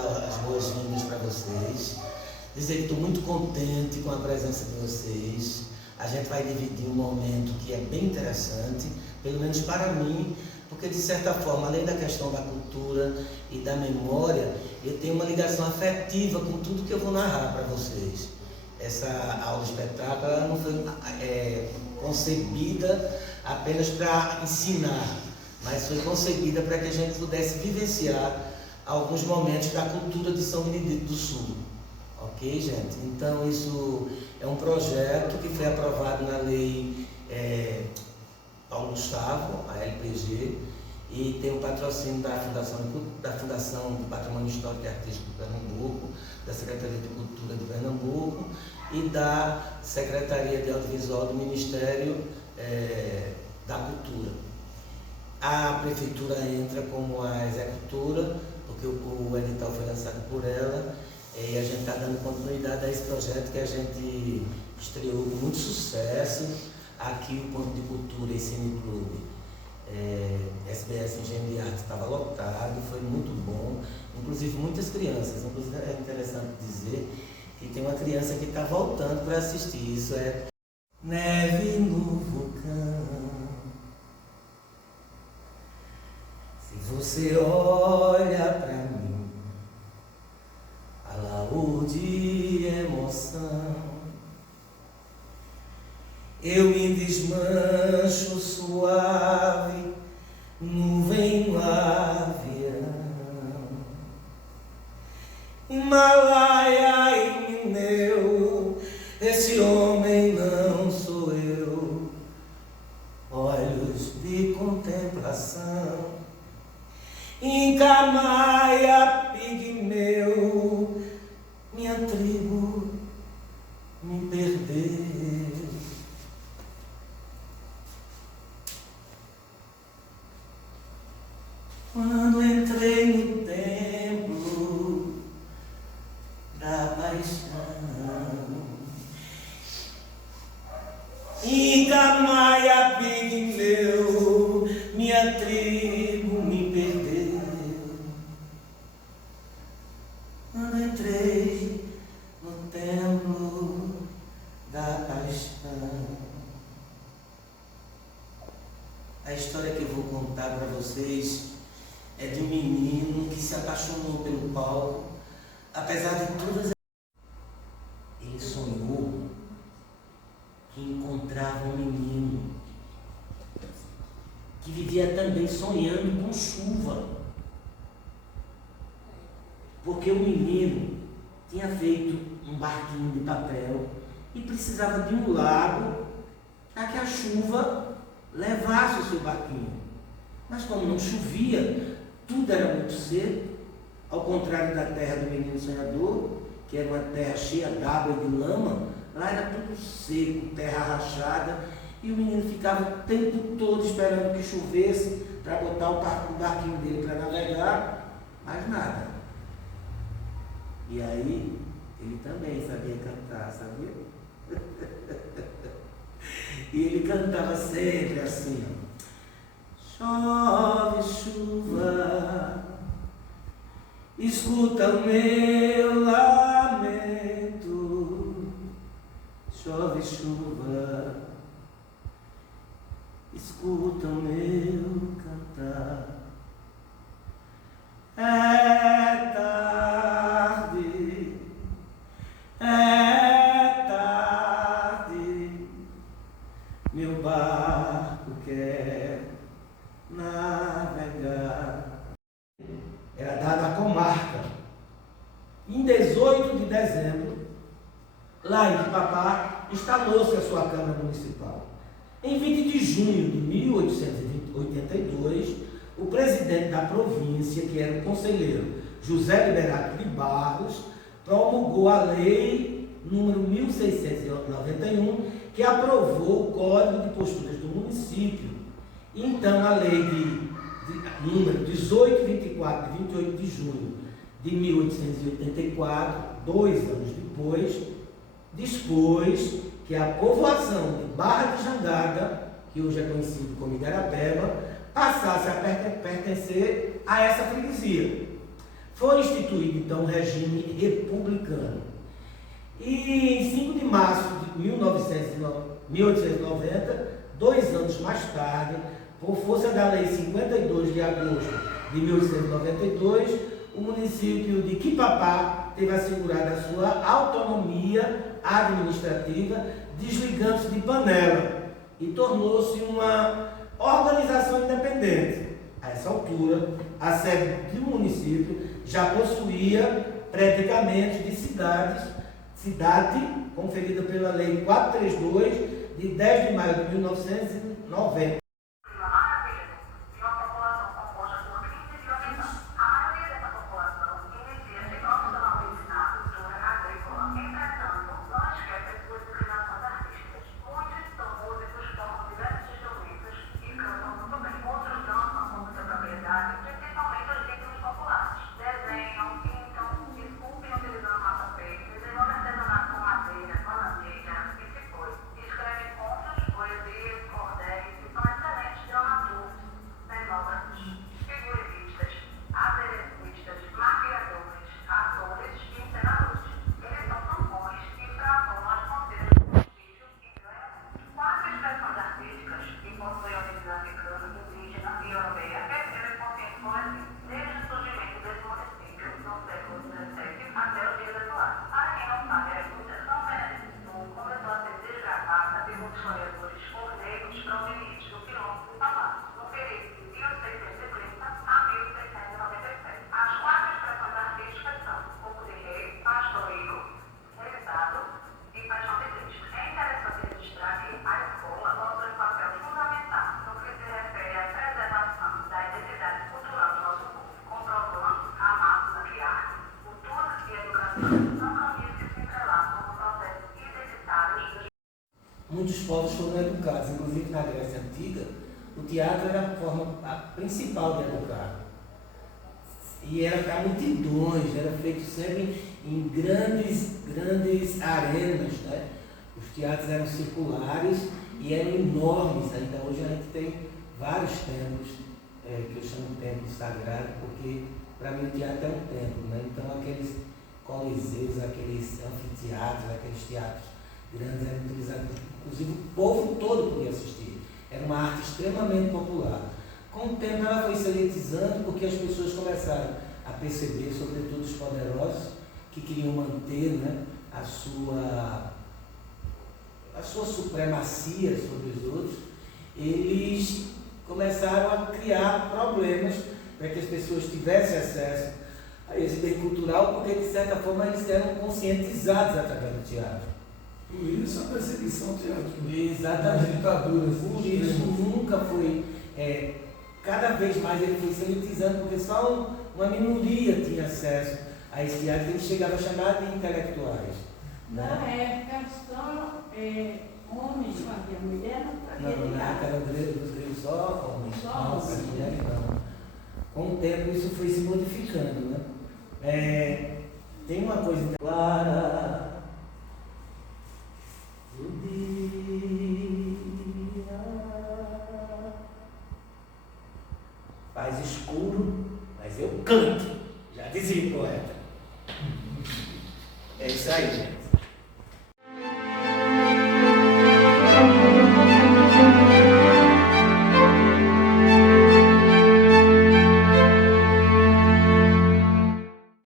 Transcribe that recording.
dar as boas-vindas para vocês, dizer que estou muito contente com a presença de vocês. A gente vai dividir um momento que é bem interessante, pelo menos para mim, porque de certa forma, além da questão da cultura e da memória, eu tenho uma ligação afetiva com tudo que eu vou narrar para vocês. Essa aula espetáculo ela não foi concebida apenas para ensinar, mas foi concebida para que a gente pudesse vivenciar alguns momentos da cultura de São Benedito do Sul. Ok, gente? Então isso é um projeto que foi aprovado na lei Paulo Gustavo, a LPG, e tem o patrocínio da Fundação do Patrimônio Histórico e Artístico de Pernambuco, da Secretaria de Cultura de Pernambuco e da Secretaria de Audiovisual do Ministério da Cultura. A Prefeitura entra como a executora, porque o edital foi lançado por ela, e a gente está dando continuidade a esse projeto que a gente estreou com muito sucesso. Aqui o Ponto de Cultura e Cine Clube, SBS Engenho de Arte, estava lotado, foi muito bom, inclusive muitas crianças. Inclusive é interessante dizer que tem uma criança que está voltando para assistir. Isso é Neve no Vulcão. Se você olha para mim, alaúde e emoção, eu me desmancho suave, nuvem no avião. Himalaia e Mineu, esse homem não sou eu. Olhos de contemplação, Inca, Maia, Pigmeu, minha tribo me perdeu. Quando entrei no templo da paixão, Inca, Maia, Pigmeu, minha tribo me perdeu. Quando entrei no templo da paixão. A história que eu vou contar para vocês é de um menino que se apaixonou pelo palco, apesar de todas as... Ele sonhou que encontrava um menino que vivia também sonhando com chuva, porque o menino tinha feito um barquinho de papel e precisava de um lago para que a chuva levasse o seu barquinho. Mas como não chovia, tudo era muito seco, ao contrário da terra do menino sonhador, que era uma terra cheia d'água e de lama. Lá era tudo seco, terra rachada, e o menino ficava o tempo todo esperando que chovesse para botar o barquinho dele para navegar, mas nada. E aí, ele também sabia cantar, sabia? E ele cantava sempre assim, ó. Chove chuva, escuta o meu lamento. Chove chuva, escuta o meu cantar. É tarde, meu barco quer navegar. Era dada a comarca. Em 18 de dezembro, lá em Quipapá, instalou-se a sua Câmara Municipal. Em 20 de junho de 1882, o presidente da província, que era o conselheiro José Liberato de Barros, promulgou a lei número 1691, que aprovou o Código de Posturas do município. Então, a lei número 1824, de 28 de junho de 1884, 2 anos depois, dispôs que a povoação de Barra de Jangada, que hoje é conhecido como Igarapeba, passasse a pertencer a essa freguesia. Foi instituído, então, o regime republicano. E em 5 de março de 1890, 2 anos mais tarde, por força da Lei 52 de agosto de 1892, o município de Quipapá teve assegurada a sua autonomia administrativa, desligando-se de Panela e tornou-se uma organização independente. A essa altura, a sede do município já possuía predicamentos de cidade conferida pela Lei 432, de 10 de maio de 1990. Muitos povos foram educados, inclusive na Grécia Antiga, o teatro era a forma principal de educar. E era para multidões, era feito sempre em grandes arenas, né? Os teatros eram circulares e eram enormes. Ainda hoje a gente tem vários templos, que eu chamo de templo sagrado, porque para mim o teatro é um templo, né? Então aqueles coliseus, aqueles anfiteatros, aqueles teatros grandes eram utilizados, inclusive o povo todo podia assistir. Era uma arte extremamente popular. Com o tempo ela foi se elitizando porque as pessoas começaram a perceber, sobretudo os poderosos, que queriam manter, né, a sua supremacia sobre os outros. Eles começaram a criar problemas para que as pessoas tivessem acesso a esse bem cultural, porque de certa forma eles eram conscientizados através do teatro. Por isso a perseguição ao teatro. Exatamente. Ditaduras. Por isso nunca foi. Cada vez mais ele foi se elitizando, porque só uma minoria tinha acesso a esse teatro, que ele chegava a chamar de intelectuais. Na época só homens faziam, mulher não fazia. Não, na época dos gregos só homens. Só Não, homens. as mulheres não. Com o tempo isso foi se modificando, né? Tem uma coisa clara do dia, faz escuro, mas eu canto, já dizia o poeta. É isso aí, gente.